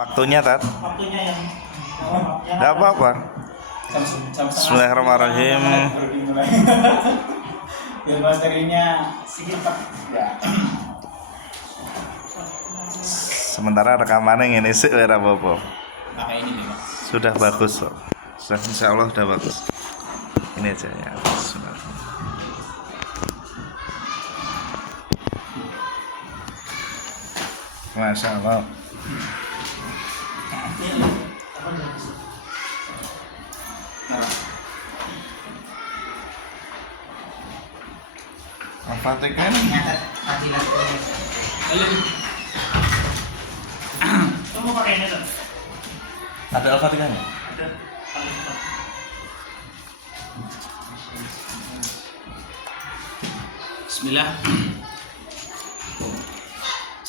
Waktunya Tat? Waktunya yang Tidak apa-apa. Bismillahirrahmanirrahim. Ya materinya sedikit ya. Sementara rekamannya ini sih apa-apa. Pakai ini nih, Pak. Sudah bagus kok. Sudah insya Allah sudah bagus. Ini aja ya. Masya Allah. Al-Fatihah ini Kamu pakai ini tuh? ada Al-Fatihahnya? Ada. Bismillah.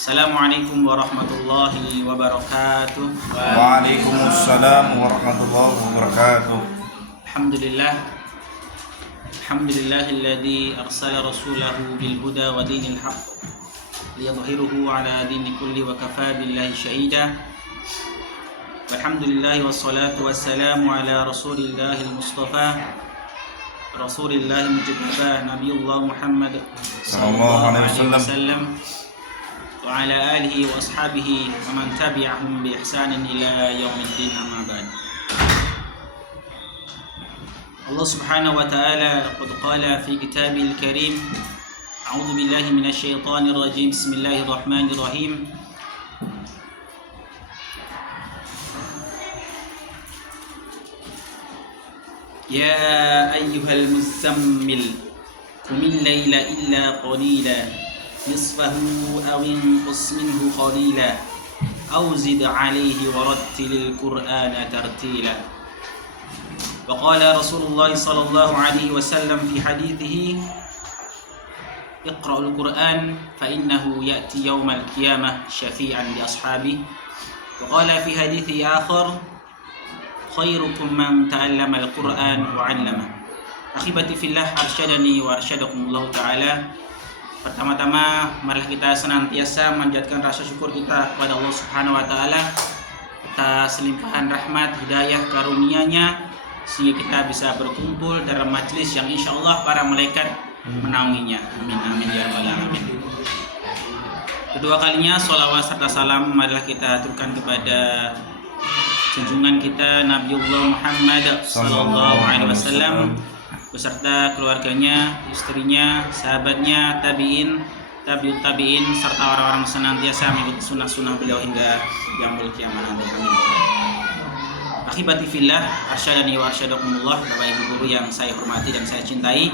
Assalamualaikum warahmatullahi wabarakatuh. Waalaikumsalam warahmatullahi wabarakatuh. Alhamdulillah. Alhamdulillahilladzi arsala rasulahu bil huda wa dinil haqq liyudhhirahu ala dini kulli wa kafa billahi syahida. Walhamdulillah wassalatu wassalamu ala rasulillahil mustafa rasulillahil mujtaba nabiyullah Muhammad sallallahu alaihi wasallam wa ala alihi wa ashabihi wa man tabi'ahum bi ihsanin ila yaumiddin, amma ba'd. Allah subhanahu wa ta'ala qad qala fi kitabil karim, a'udzu billahi minasy syaithanir rajim, bismillahirrahmanirrahim. Ya ayyuhal muzammil qumil laila illa qalila nisfahu aw inqus minhu qalila aw zid 'alaihi wa rattilil qur'ana tartila. Wa qala Rasulullah sallallahu alaihi wasallam fi hadithihi, iqra'ul Qur'an fa innahu ya'ti yaumal qiyamah syafi'an li ashabihi. Wa qala fi hadithi akhar, khairukum man ta'allama al-Qur'an wa 'allama. Akhibati fillah, arsyadani wa arsyadakumullah ta'ala. Pertama-tama marilah kita senantiasa menjadikan rasa syukur kita kepada Allah Subhanahu wa taala atas limpahan rahmat, hidayah, karunia-Nya sehingga kita bisa berkumpul dalam majelis yang insya Allah para malaikat menaunginya. Amin amin ya rabbal alamin. Kedua kalinya sholawat serta salam marilah kita aturkan kepada junjungan kita Nabiullah Muhammad sallallahu alaihi wasallam beserta keluarganya, istrinya, sahabatnya, tabi'in, tabi'ut tabi'in serta orang-orang senantiasa mengikuti sunnah-sunnah beliau hingga yaumul qiyamah nanti. Amin. Akhibati fillah, arsyadani wa arsyadakumullah, Bapak Ibu guru yang saya hormati dan saya cintai.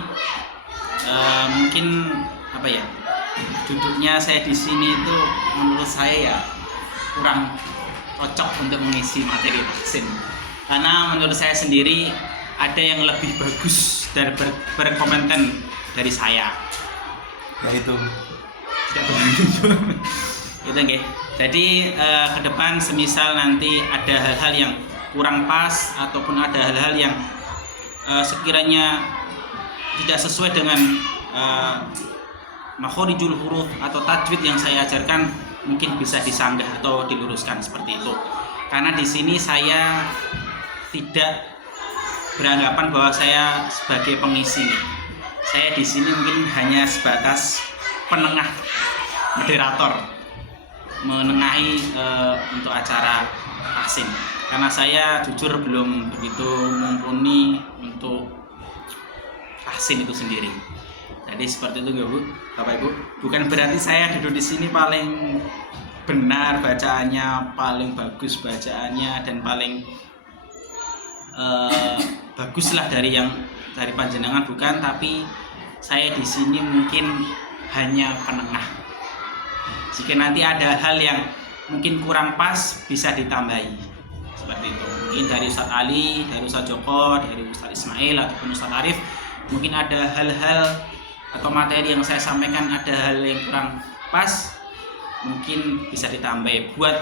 Mungkin apa ya, duduknya saya di sini itu menurut saya ya kurang cocok untuk mengisi materi vaksin, karena menurut saya sendiri ada yang lebih bagus dan berkompeten dari saya. Yaitu Tidak berani. Itu nggih. Jadi ke depan semisal nanti ada hal-hal yang kurang pas ataupun ada hal-hal yang sekiranya tidak sesuai dengan makhorijul huruf atau tajwid yang saya ajarkan, mungkin bisa disanggah atau diluruskan seperti itu. Karena di sini saya tidak beranggapan bahwa saya sebagai pengisi. Saya di sini mungkin hanya sebatas penengah, moderator, menengahi untuk acara vaksin. Karena saya jujur belum begitu mumpuni untuk vaksin itu sendiri. Jadi seperti itu, Bu, Bapak Ibu. Bukan berarti saya duduk di sini paling benar bacaannya, paling bagus bacaannya, dan paling baguslah dari panjenengan, bukan. Tapi saya di sini mungkin hanya penengah. Jika nanti ada hal yang mungkin kurang pas, bisa ditambahi seperti itu. Mungkin dari Ustadz Ali, dari Ustadz Joko, dari Ustadz Ismail ataupun Ustadz Arif, mungkin ada hal-hal atau materi yang saya sampaikan ada hal yang kurang pas, mungkin bisa ditambah buat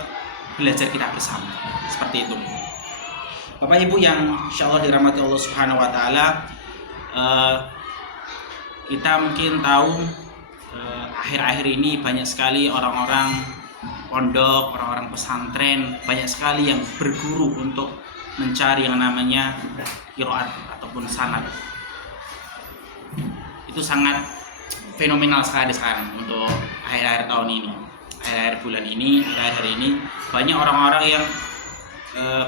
belajar kita bersama. Seperti itu. Bapak Ibu yang insya Allah dirahmati Allah Subhanahu wa taala, kita mungkin tahu akhir-akhir ini banyak sekali orang-orang pondok, orang-orang pesantren banyak sekali yang berguru untuk mencari yang namanya qiraat ataupun sanad. Itu sangat fenomenal sekali sekarang untuk akhir-akhir tahun ini, akhir-akhir bulan ini, akhir hari ini banyak orang-orang yang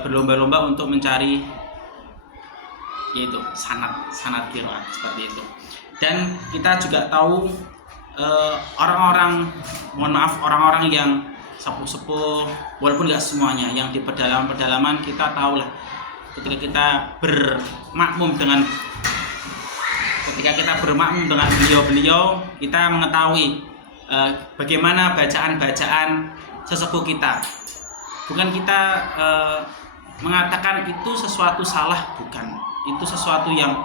berlomba-lomba untuk mencari yaitu sanad qiraat seperti itu. Dan kita juga tahu orang-orang yang sepuh-sepuh, walaupun nggak semuanya, yang di pedalaman kita tahu lah, ketika kita bermakmum dengan beliau-beliau, kita mengetahui bagaimana bacaan-bacaan sesepuh kita. Bukan kita mengatakan itu sesuatu salah, bukan. Itu sesuatu yang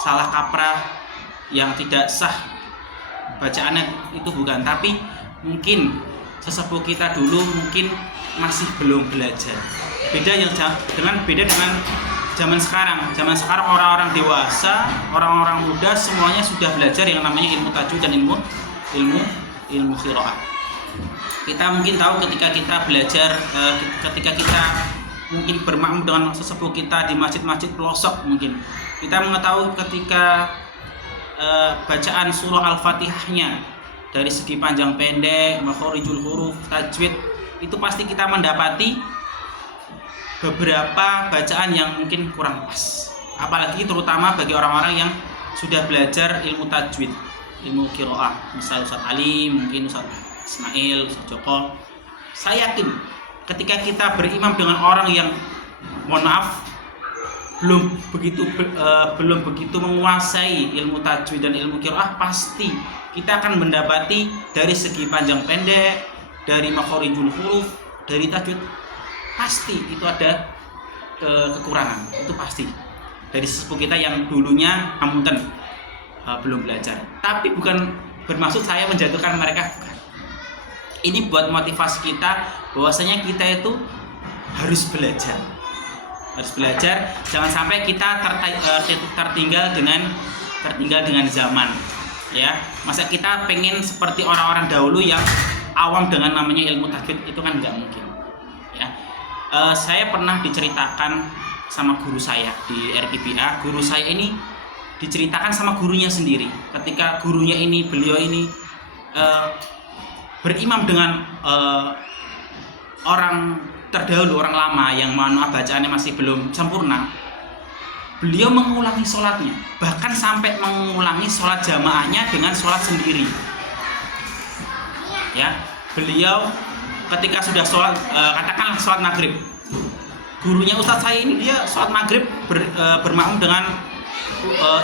salah kaprah, yang tidak sah bacaannya, itu bukan. Tapi mungkin sesepuh kita dulu mungkin masih belum belajar. Beda dengan zaman sekarang. Zaman sekarang orang-orang dewasa, orang-orang muda semuanya sudah belajar yang namanya ilmu tajwid dan ilmu qiraah. Kita mungkin tahu ketika kita belajar, ketika kita mungkin bermakmum dengan sesepuh kita di masjid-masjid pelosok, mungkin kita mengetahui ketika bacaan surah Al-Fatihahnya dari segi panjang pendek, makharijul huruf, tajwid, itu pasti kita mendapati beberapa bacaan yang mungkin kurang pas. Apalagi terutama bagi orang-orang yang sudah belajar ilmu tajwid, ilmu qiraah, misal Ustaz Ali, mungkin Ustaz Ismail, Ustaz Joko. Saya yakin ketika kita berimam dengan orang yang, mohon maaf, belum begitu menguasai ilmu tajwid dan ilmu qiraah, pasti kita akan mendapati dari segi panjang pendek, dari makharijul huruf, dari tajwid, pasti itu ada kekurangan. Itu pasti dari sesepuh kita yang dulunya amunten belum belajar. Tapi bukan bermaksud saya menjatuhkan mereka, bukan. Ini buat motivasi kita bahwasanya kita itu harus belajar. Jangan sampai kita tertinggal dengan zaman, ya. Masa kita pengen seperti orang-orang dahulu yang awam dengan namanya ilmu tajwid, itu kan nggak mungkin, ya. Saya pernah diceritakan sama guru saya di RPBA. Guru saya ini diceritakan sama gurunya sendiri, ketika beliau ini berimam dengan orang terdahulu, orang lama yang bacaannya masih belum sempurna. Beliau mengulangi sholatnya, bahkan sampai mengulangi sholat jamaahnya dengan sholat sendiri, ya. Beliau ketika sudah sholat, katakanlah sholat maghrib, gurunya Ustadz saya ini, dia sholat maghrib bermakmum dengan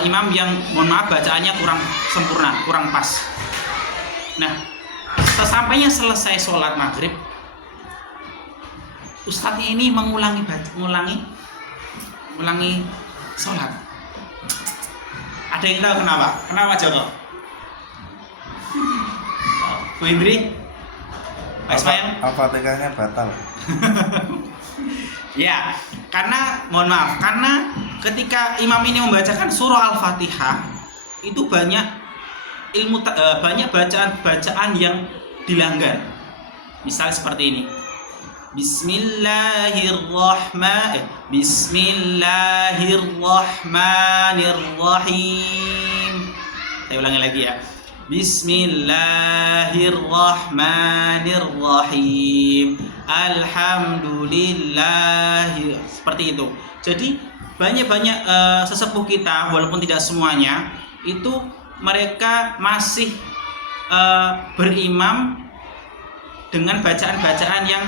imam yang, mohon maaf, bacaannya kurang sempurna, kurang pas. Nah, sesampainya selesai sholat maghrib, Ustadznya ini mengulangi sholat. Ada yang tahu kenapa? Kenapa, Joko? Bu Indri? Pak Ismail? Al-Fatihahnya batal. Ya, karena mohon maaf, karena ketika imam ini membacakan surah Al-Fatihah, itu banyak bacaan yang dilanggar. Misal seperti ini. Bismillahirrahmanirrahim. Saya ulangi lagi ya. Bismillahirrahmanirrahim. Alhamdulillah. Seperti itu. Jadi banyak sesepuh kita, walaupun tidak semuanya, itu mereka masih berimam dengan bacaan-bacaan yang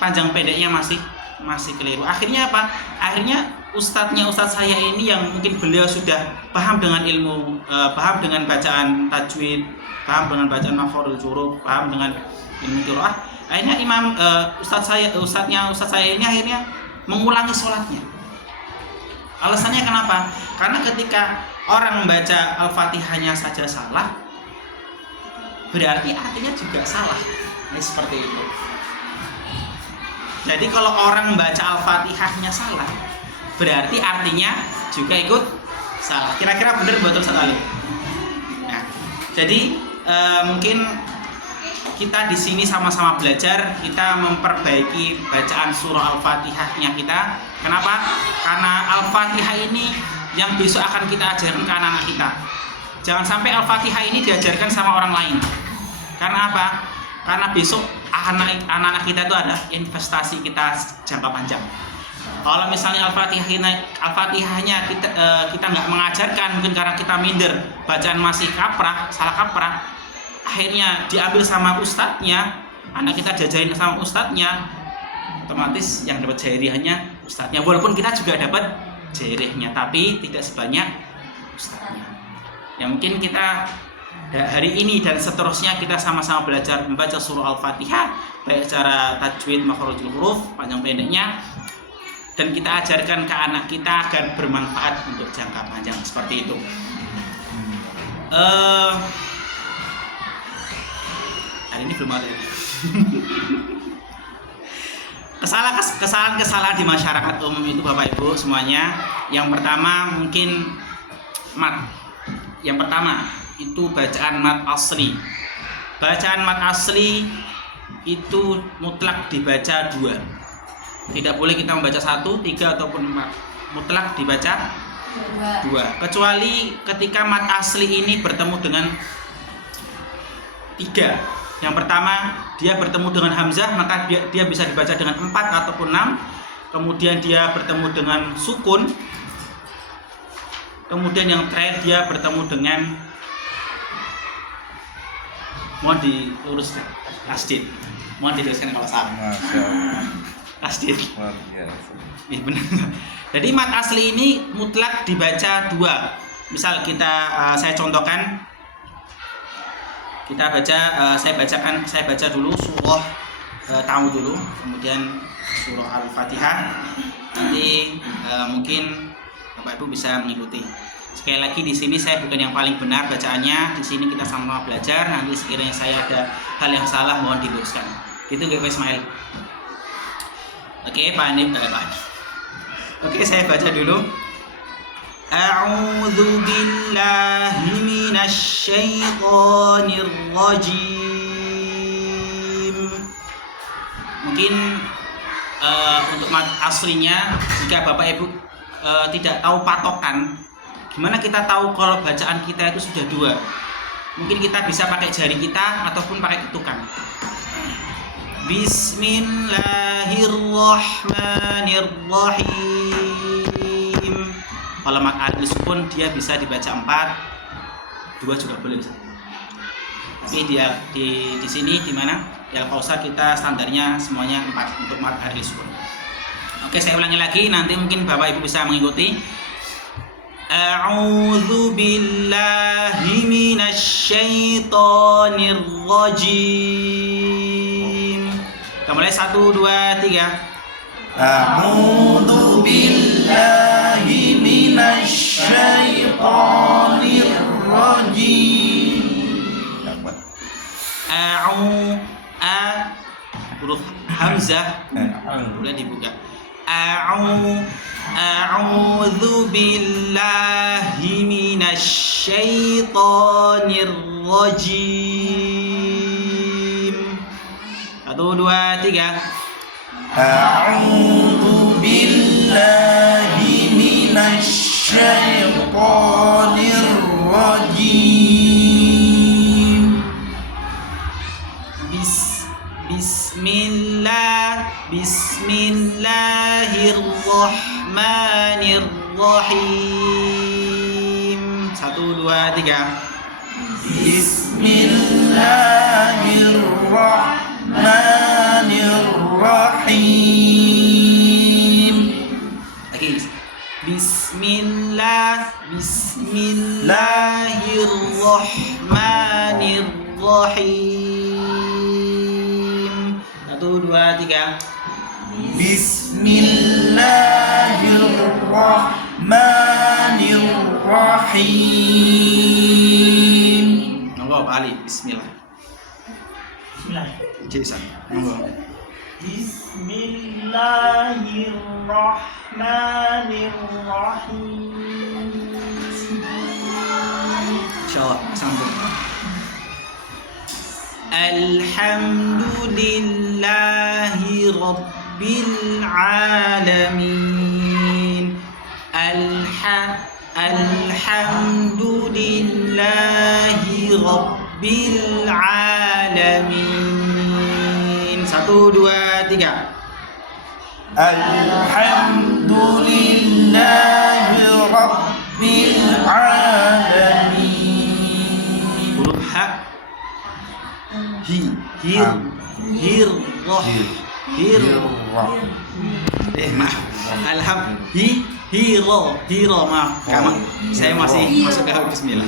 panjang pendeknya masih keliru. Akhirnya apa? Akhirnya ustadz saya ini yang mungkin beliau sudah paham dengan paham dengan bacaan tajwid, paham dengan bacaan makharijul huruf, paham dengan ilmu qiraah. Akhirnya ustadz saya ini akhirnya mengulangi sholatnya. Alasannya kenapa? Karena ketika orang membaca Al-Fatihahnya saja salah, berarti artinya juga salah. Ini seperti itu. Jadi kalau orang membaca Al-Fatihahnya salah, berarti artinya juga ikut salah. Kira-kira benar betul sekali. Nah, jadi mungkin kita di sini sama-sama belajar, kita memperbaiki bacaan surah Al-Fatihahnya kita. Kenapa? Karena Al-Fatihah ini yang besok akan kita ajarkan ke anak-anak kita. Jangan sampai Al-Fatihah ini diajarkan sama orang lain. Karena apa? Karena besok anak-anak kita itu ada investasi kita jangka panjang. Kalau misalnya Al-Fatihahnya kita nggak mengajarkan, mungkin karena kita minder, bacaan masih salah kaprah, akhirnya diambil sama ustadznya, anak kita diajarin sama ustadznya, otomatis yang dapat jairihnya ustadznya. Walaupun kita juga dapat jairihnya, tapi tidak sebanyak ustadznya. Ya mungkin kita hari ini dan seterusnya kita sama-sama belajar membaca surah Al-Fatihah, baik secara tajwid, makhrajul huruf, panjang pendeknya, dan kita ajarkan ke anak kita agar bermanfaat untuk jangka panjang, seperti itu. Hari ini belum ada. Kesalahan di masyarakat umum itu Bapak Ibu semuanya. Yang pertama mungkin mat. Yang pertama itu bacaan mat asli. Bacaan mat asli itu mutlak dibaca 2. Tidak boleh kita membaca 1, 3 ataupun 4. Mutlak dibaca 2. Kecuali ketika mat asli ini bertemu dengan 3. Yang pertama dia bertemu dengan hamzah, maka dia bisa dibaca dengan 4 ataupun 6. Kemudian dia bertemu dengan sukun. Kemudian yang terakhir dia bertemu dengan, mohon diluruskan, tasdid. Mohon diluruskan kalau salah. Tasdid. Iya benar. Jadi mat asli ini mutlak dibaca 2. Misal saya contohkan, saya baca dulu surah tahu dulu, kemudian surah Al-Fatihah. Nanti mungkin Bapak Ibu bisa mengikuti. Sekali lagi di sini saya bukan yang paling benar bacaannya. Di sini kita sama-sama belajar. Nanti sekiranya saya ada hal yang salah mohon diluruskan. Gitu Pak Ismail. Oke, Pak Anip. Oke, saya baca dulu. A'udzu billahi minasy syaithanir rajim. Mungkin untuk mat aslinya, jika Bapak Ibu tidak tahu patokan, gimana kita tahu kalau bacaan kita itu sudah 2? Mungkin kita bisa pakai jari kita ataupun pakai ketukan. Bismillahirrahmanirrahim. Kalau mat adli sukun dia bisa dibaca 4, 2 juga boleh bisa. Tapi dia di sini di mana? Di Al-Kausar kita standarnya semuanya 4 untuk mat adli sukun. Oke, saya ulangi lagi, nanti mungkin Bapak Ibu bisa mengikuti. A'udzu billahi minasy syaithanir rajim. Kita mulai 1, 2, 3. A'udzu billahi minasy syaithanir rajim. Huruf hamzah boleh dibuka. A'udzu billahi minasy syaithanir rajim. 1, 2, 3. A'udzu billahi minasy syaithanir rajim. Bismillahirrahmanirrahim. 1, 2, 3. Bismillahirrahmanirrahim. Lagi. Bismillahirrahmanirrahim. 1, 2, 3. Bismillahirrahmanirrahim. Monggo Pak Ali, bismillah. Jason. Monggo. Bismillahirrahmanirrahim. Insyaallah sambung. Alhamdulillahi Rabbil Alamin. Alhamdulillahi Rabbil Alamin. 1, 2, 3. Alhamdulillahi Rabbil Alamin. Huruf ha. Hir. Maaf. Hiro maaf. Saya masih masuk ke bismillah.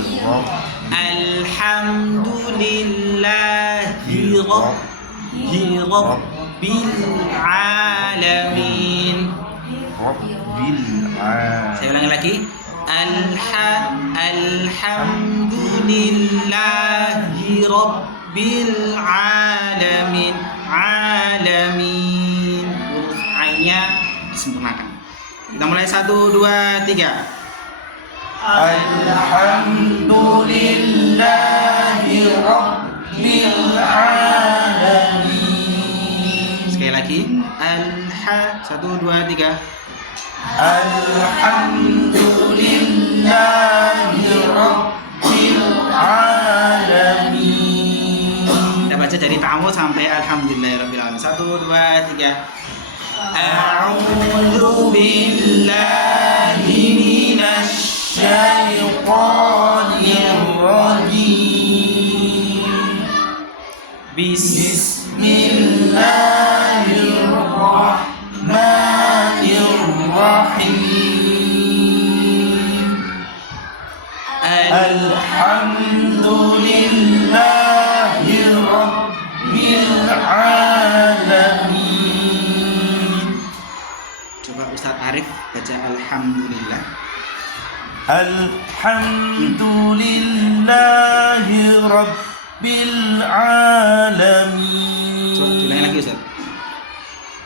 Alhamdulillahi Rabbil Alamin. Saya ulangi lagi. Alhamdulillahi Rabbil Alamin. Alamin. Huruf A-nya disempurnakan. Kita mulai 1, 2, 3. Alhamdulillahi Rabbil Alamin. Sekali lagi. 1, 2, 3. Alhamdulillahi Rabbil Alamin. Kita baca dari ta'awudz sampai alhamdulillahirabbil alamin. 1, 2, 3. A'udzu billahi minasy syaithanir rajim. Bismillahirrahmanirrahim. Alhamdulillahi Rabbil Alamin. Coba Ustaz Arif baca alhamdulillah. Alhamdulillahi Rabbil Alamin. Coba ulangi lagi Ustaz.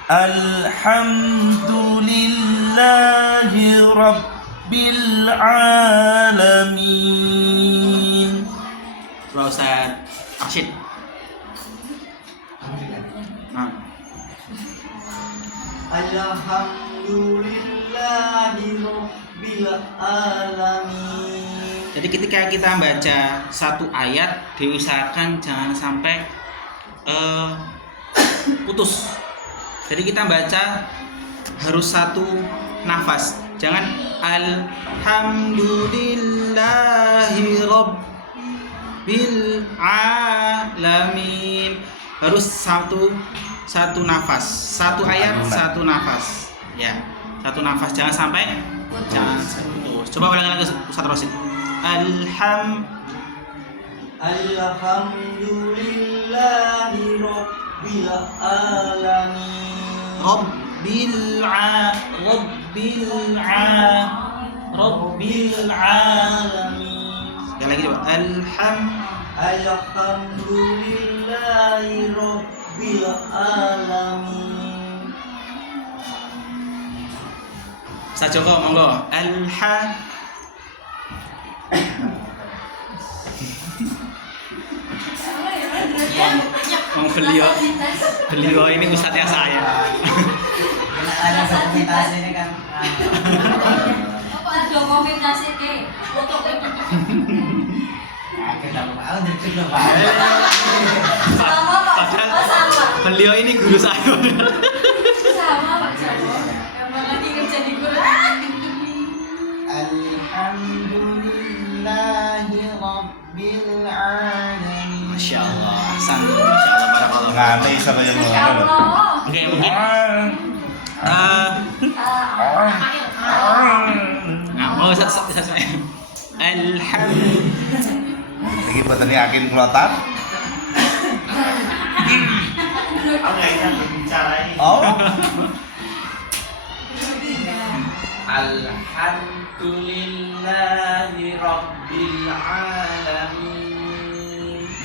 Alhamdulillahi Rabbil Alamin. Coba Ustaz Arsyid. Nah. Alhamdulillahi Rabbil Alamin. Jadi ketika kita baca satu ayat, diusahakan jangan sampai putus. Jadi kita baca harus satu nafas. Jangan alhamdulillahi rabbil alamin. Harus satu nafas. Satu ayat satu nafas. Ya, satu nafas. Jangan sampai putus. Coba ulangi lagi Ustaz Rosid. Alhamdulillahi Rabbil Alamin. Rabbil alamin. Sekali lagi coba. Alhamdulillahi Rabbil Alamin. Ustaz Joko monggo. Beliau ini ustadznya saya. Ada dokumentasi ini kan. Apa ada dokumentasi ke foto Kita mau dari situ Pak. sama Pak Padahal sama beliau ini guru saya. sama Pak Jawa emang lagi kerja di guru. Alhamdulillahi Rabbil Alamin. Masya Allah, barakallah. Ngane sama yang Masya Allah. Oke, mungkin nah, mau Iki mboten yakin kelotan. Oh. Alhamdulillahi Rabbil Alamin.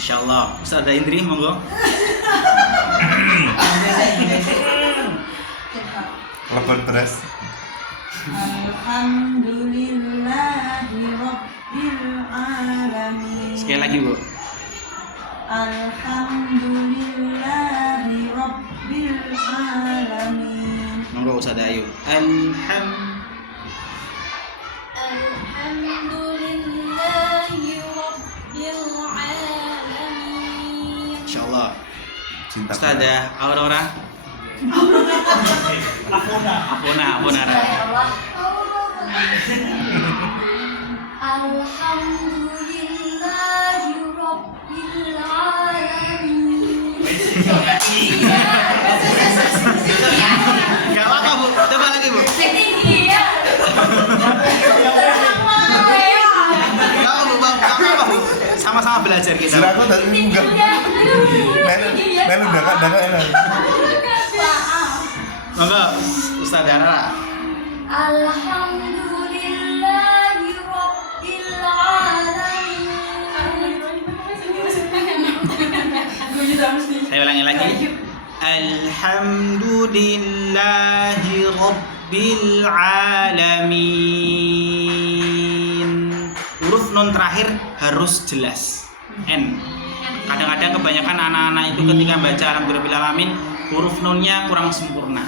Masya Allah, Ustaz Indri monggo. Lepon terus. Alhamdulillahi Rabbil Alamin. Sekali lagi Bu. Alhamdulillahi Rabbil Alamin. Monggo Ustaz Ayu. Alhamdulillahi Rabbil Alamin. Insyaallah. Cinta. Ustazah Aurora. Afona. Alhamdulillahi Rabbil Alamin. Enggak apa-apa, Bu. Coba lagi, Bu. Tinggi ya. Enggak apa-apa, Bu. Sama-sama belajar kita. Sira aku tadi enggak. Melu dakak enak. Monggo Ustaz Dara. Alhamdulillahi Rabbil Alamin. Saya ulangi lagi. Alhamdulillahi Rabbil Alamin. Huruf nun terakhir harus jelas. N. Kadang-kadang kebanyakan anak-anak itu ketika baca Alhamdulillahirabbil alamin huruf nunnya kurang sempurna.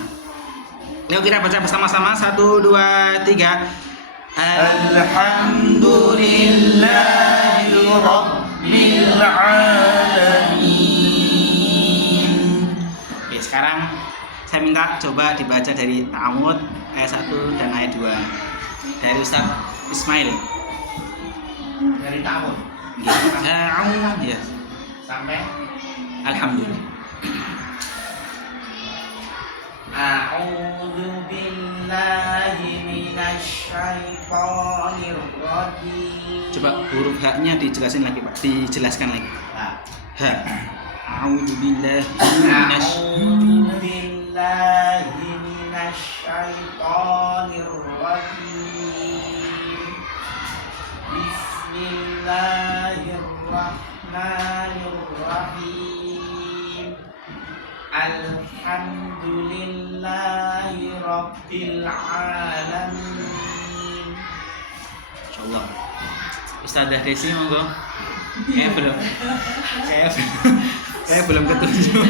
Yuk kita baca bersama-sama 1, 2, 3. Alhamdulillahi Rabbil Alamin. Oke, sekarang saya minta coba dibaca dari Ta'awud ayat 1 dan ayat 2 dari Ustaz Ismail. Dari tahun Ya. sampai Alhamdulillah. A'udzu billahi minasyaitonir rajim. Coba huruf H-nya dijelasin lagi, Pak. Dijelaskan lagi. H. A'udzu billahi A'udzu billahi minasyaitonir rajim. Bismillahirrahmanirrahim. Alhamdulillahi Rabbil Alamin. Insyaallah. Ustazah Desi monggo. Belum. Saya belum ketujuh.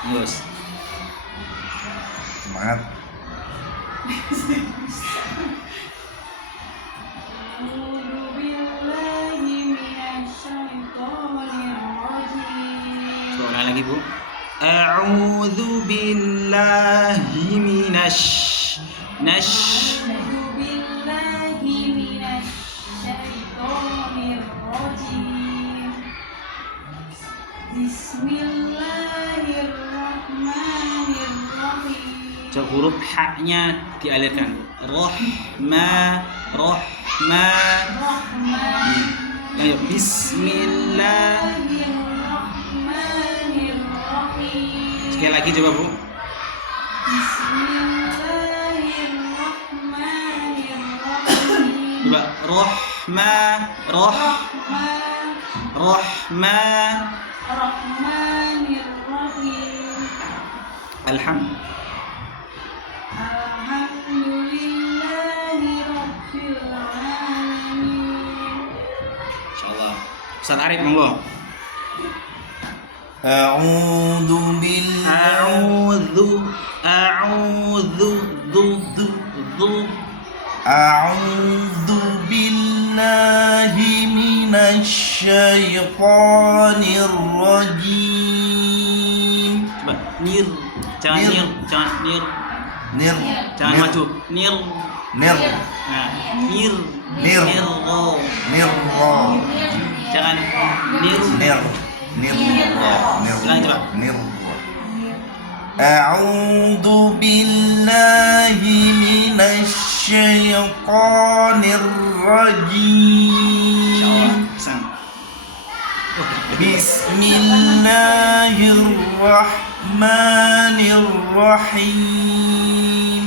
Terus. Semangat. Coba lagi, Bu. A'udzu billahi Bismillahirrahmanirrahim. Coba huruf H-nya dialirkan. Rahma. Ayo, bismillah. Bismillahirrahmanirrahim. Sekali lagi coba, Bu. Bismillahirrahmanirrahim. Coba Rahmanirrahim. Alhamdulillahi Rabbil Alamin. Insyaallah. Ustaz Arif monggo. A'udzu billahi A'udzu billahi minasyaitonir rajim. Coba nir. Jangan Nir. nir. Nir. Jangan Nir. maju. Nir. Nir. Nah, nir. Nir. Nirro. Nirro. Jangan nir. Nirro. Ulangi coba. Nirro. A'udzu billahi minasyaitonir rajim. Sang. Bismillahirrahmanirrahim.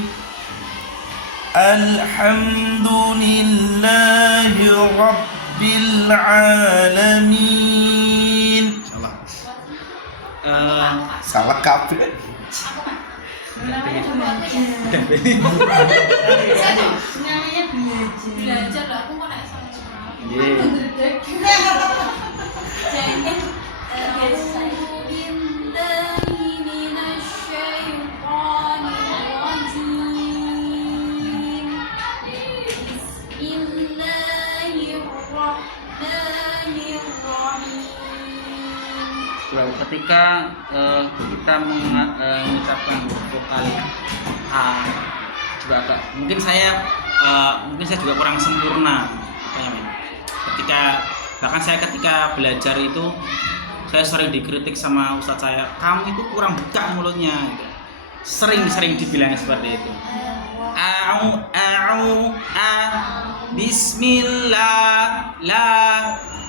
Alhamdulillahi Rabbil Alamin. Insyaallah. Salah kabeh. Namanya belajar lah, aku kok naik sama. Nggih. Jangan أعوذ بالله من الشيطان الرجيم بسم الله الرحمن الرحيم Ketika kita mengucapkan vokal A juga agak mungkin saya juga kurang sempurna apanya men. Bahkan saya ketika belajar itu saya sering dikritik sama ustadz saya, kamu itu kurang buka mulutnya gitu. Sering dibilang seperti itu. Bismillah la.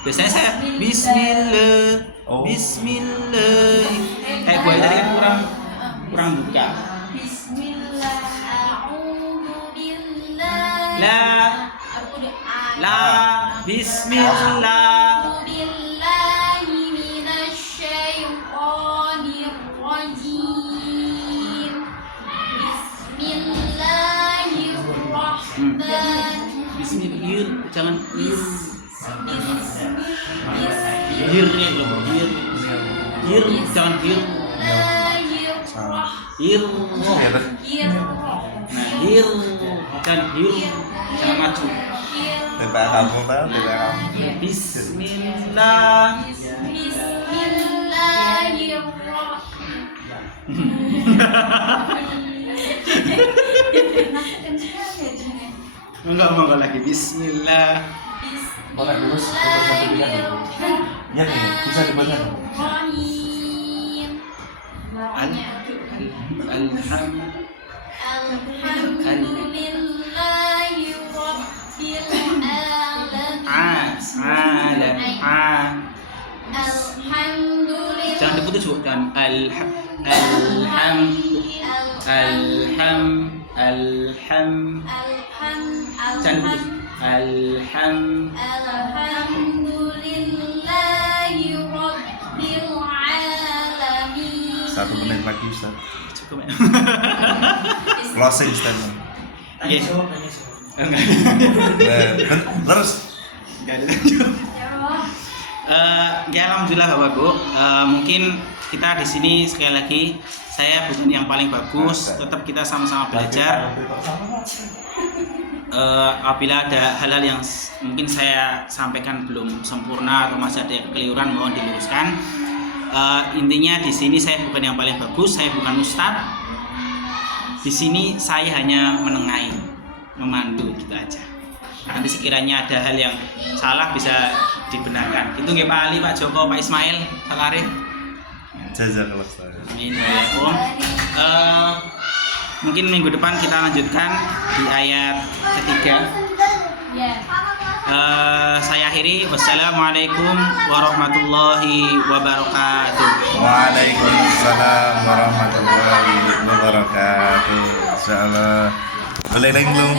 Biasanya saya bismillah. Bismillah. Gue tadi kan kurang buka. Bismillah a'udzu billah La bismillah. أعوذ بالله من الشيطان الرجيم بسم الله الرحمن Bismillah, jangan hir jangan hir. Nah, hir dan hir jangan maju. Tidak kamu tahu, tidak kamu. Bismillah. Enggak lagi. Bismillah. Ya nih, bisa dibaca. Jangan diputus bu, dan alham. Jangan diputus. Alhamdulillahi Rabbil Alamin. 1 menit lagi Ustaz. Cukup ya. Closing statement. Oke. Terus Enggak ada lanjut. Ya alhamdulillah Bapak Bu. Mungkin kita di sini sekali lagi saya bukan yang paling bagus, tetap kita sama-sama belajar. Apabila ada hal-hal yang mungkin saya sampaikan belum sempurna atau masih ada kekeliruan, mohon diluruskan. Intinya di sini saya bukan yang paling bagus, saya bukan ustadz. Di sini saya hanya menengahi, memandu gitu aja. Nanti sekiranya ada hal yang salah bisa dibenarkan. Itu nggih Pak Ali, Pak Joko, Pak Ismail, Pak Arif. jazakallah Ustaz. Amin wa iyyakum. Mungkin minggu depan kita lanjutkan di ayat ketiga. Saya akhiri. Wassalamualaikum warahmatullahi wabarakatuh. Waalaikumsalam warahmatullahi wabarakatuh. Insyaallah. Boleh lenglung.